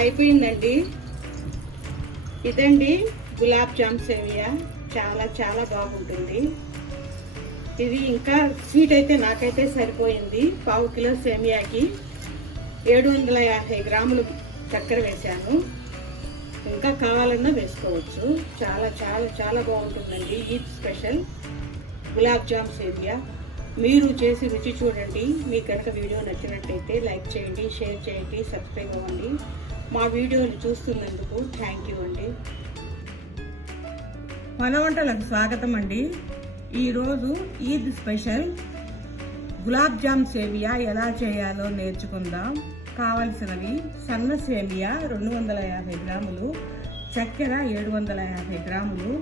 అయిపోయిందండి. ఇదండి గులాబ్ జామ్ సేమియా. చాలా చాలా బాగుంటుంది ఇది. ఇంకా స్వీట్ అయితే నాకైతే సరిపోయింది. 1/2 కిలో సేమియాకి 750 గ్రాములు చక్కెర వేశాను. ఇంకా కావాలన్నా వేసుకోవచ్చు. చాలా చాలా చాలా బాగుంటుందండి ఈద్ స్పెషల్ గులాబ్ జామ్ సేమియా. మీరు చేసి రుచి చూడండి. మీకు కనుక వీడియో నచ్చినట్లయితే లైక్ చేయండి, షేర్ చేయండి, సబ్స్క్రైబ్ అవ్వండి. మా వీడియోలు చూస్తున్నందుకు థ్యాంక్ యూ అండి. మన వంటలకు స్వాగతం అండి. ఈరోజు ఈద్ స్పెషల్ గులాబ్ జామ్ సేమియా ఎలా చేయాలో నేర్చుకుందాం. కావలసినవి సన్న సేమియా 250 గ్రాములు, చక్కెర 750 గ్రాములు,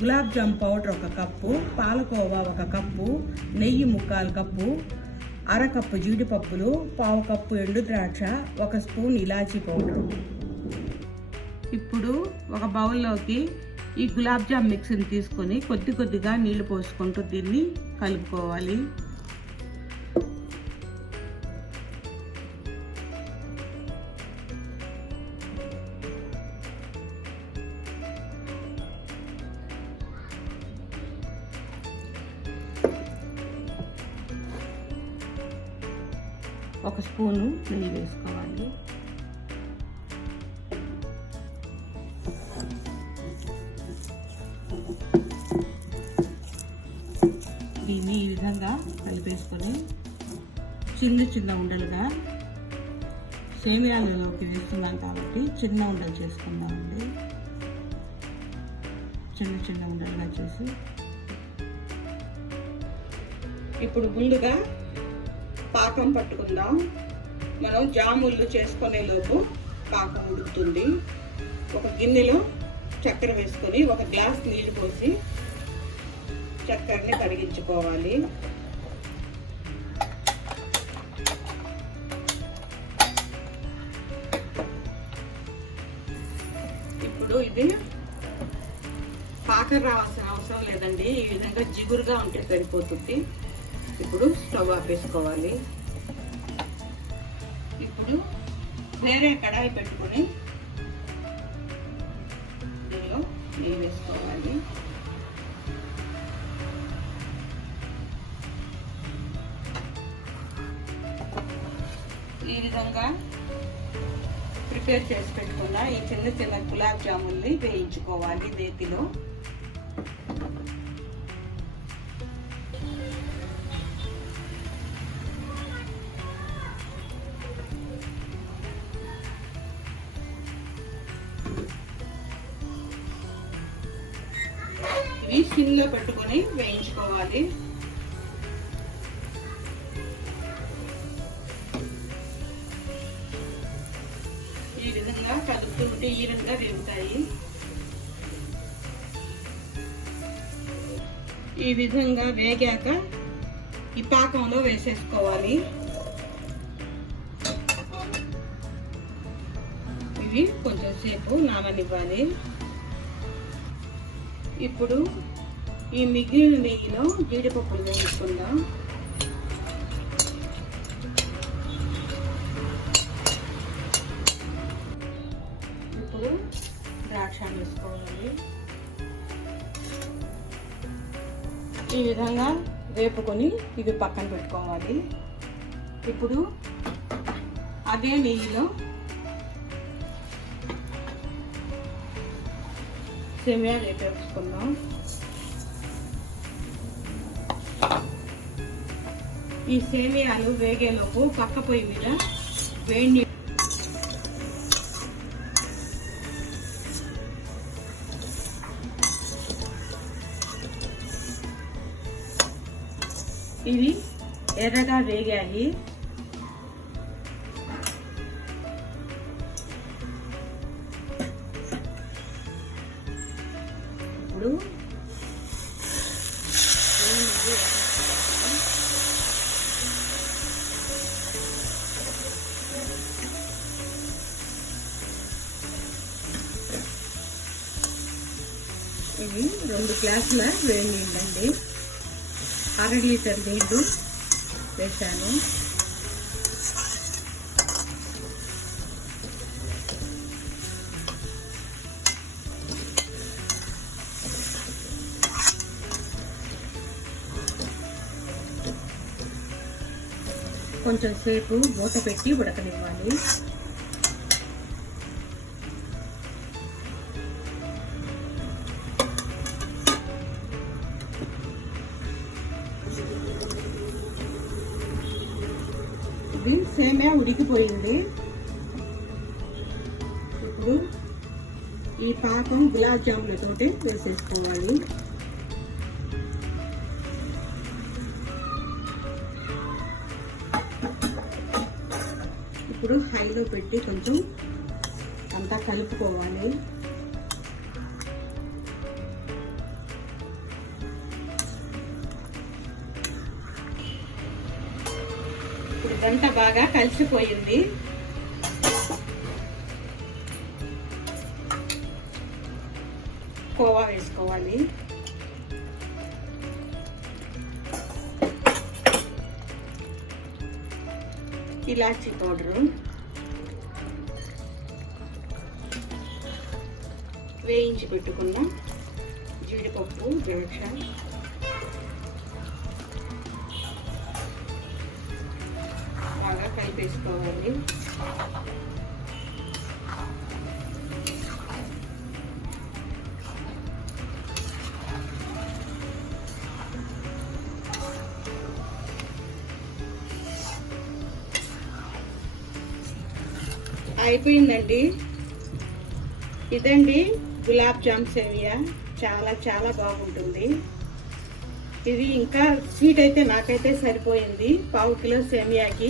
gulab jam powder 1 cup, palkova 1 cup, నెయ్యి 3/4 కప్పు, అరకప్పు జీడిపప్పులు, 1/2 కప్పు ఎండు ద్రాక్ష, 1 స్పూన్ ఇలాచీ పౌడర్. ఇప్పుడు ఒక బౌల్లోకి ఈ గులాబ్ జామ్ మిక్స్ని తీసుకొని కొద్ది కొద్దిగా నీళ్లు పోసుకుంటూ దీన్ని కలుపుకోవాలి. ఒక స్పూను నెయ్యి వేసుకోవాలి. దీన్ని ఈ విధంగా కలిపేసుకొని చిన్న చిన్న ఉండలుగా సేమియాలలోకి వేస్తున్నాం కాబట్టి చిన్న ఉండలు చేసుకుందామండి. చిన్న చిన్న ఉండలుగా చేసి ఇప్పుడు ముందుగా పాకం పట్టుకుందాం. మనం జాములు చేసుకునే లోపు పాకం ఉడుకుతుంది. ఒక గిన్నెలో చక్కెర వేసుకొని 1 గ్లాస్ నీళ్లు పోసి చక్కెరని కరిగించుకోవాలి. ఇప్పుడు ఇది పాకం రావాల్సిన అవసరం లేదండి. ఈ విధంగా జిగురుగా ఉంటే సరిపోతుంది. ఇప్పుడు స్టవ్ ఆపేసుకోవాలి. ఇప్పుడు వేరే కడాయి పెట్టుకొని దీనిలో నెయ్యి వేసుకోవాలి. ఈ విధంగా ప్రిపేర్ చేసి పెట్టుకున్న ఈ చిన్న చిన్న గులాబ్ జాముల్ని వేయించుకోవాలి నేతిలో. ఇవి సిమ్లో పెట్టుకొని వేయించుకోవాలి. ఈ విధంగా కలుపుతుంటే ఈవెన్గా వేగుతాయి. ఈ విధంగా వేగాక ఈ పాకంలో వేసేసుకోవాలి. ఇవి కొంచెం సేపు నాననివ్వాలి. ఇప్పుడు ఈ మిగిలిన నెయ్యిలో జీడిపప్పులు వేసుకుందాం. ఇప్పుడు ద్రాక్ష వేసుకోవాలి. ఈ విధంగా వేపుకొని ఇవి పక్కన పెట్టుకోవాలి. ఇప్పుడు అదే నెయ్యిలో సేమియా వేపేసుకుందాం. ఈ సేమియాలు వేగేలోపు పక్క పొయ్యి మీద వేడి ఇవి ఎర్రగా వేగాయి. ఇప్పుడు ఇవి 2 గ్లాసుల వేడి నీళ్ళండి. 1/2 లీటర్ నీళ్లు వేసాను. కొంచెం సేపు మూత పెట్టి ఉడకనివ్వాలి. ఇది సేమియా ఉడికిపోయింది. ఇప్పుడు ఈ పాకం గులాబ్ జాములతోటి వేసేసుకోవాలి. ఇప్పుడు హైలో పెట్టి కొంచెం అంతా కలుపుకోవాలి. ఇప్పుడు ఇదంతా బాగా కలిసిపోయింది. కోవా వేసుకోవాలి. ఇలాచీ పౌడరు, వేయించి పెట్టుకున్న జీడిపప్పు, ద్రాక్ష, బాగా కలిపేసుకోవాలి. అయిపోయిందండి. ఇదండి గులాబ్ జామ్ సేమియా. చాలా చాలా బాగుంటుంది. ఇది ఇంకా స్వీట్ అయితే నాకైతే సరిపోయింది. పావు కిలో సేమియాకి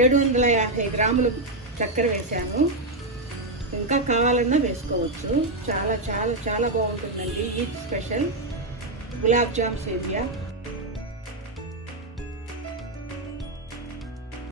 750 గ్రాములు చక్కెర వేసాను. ఇంకా కావాలన్నా వేసుకోవచ్చు. చాలా చాలా చాలా బాగుంటుందండి. ఈ స్పెషల్ గులాబ్ జామ్ సేమియా.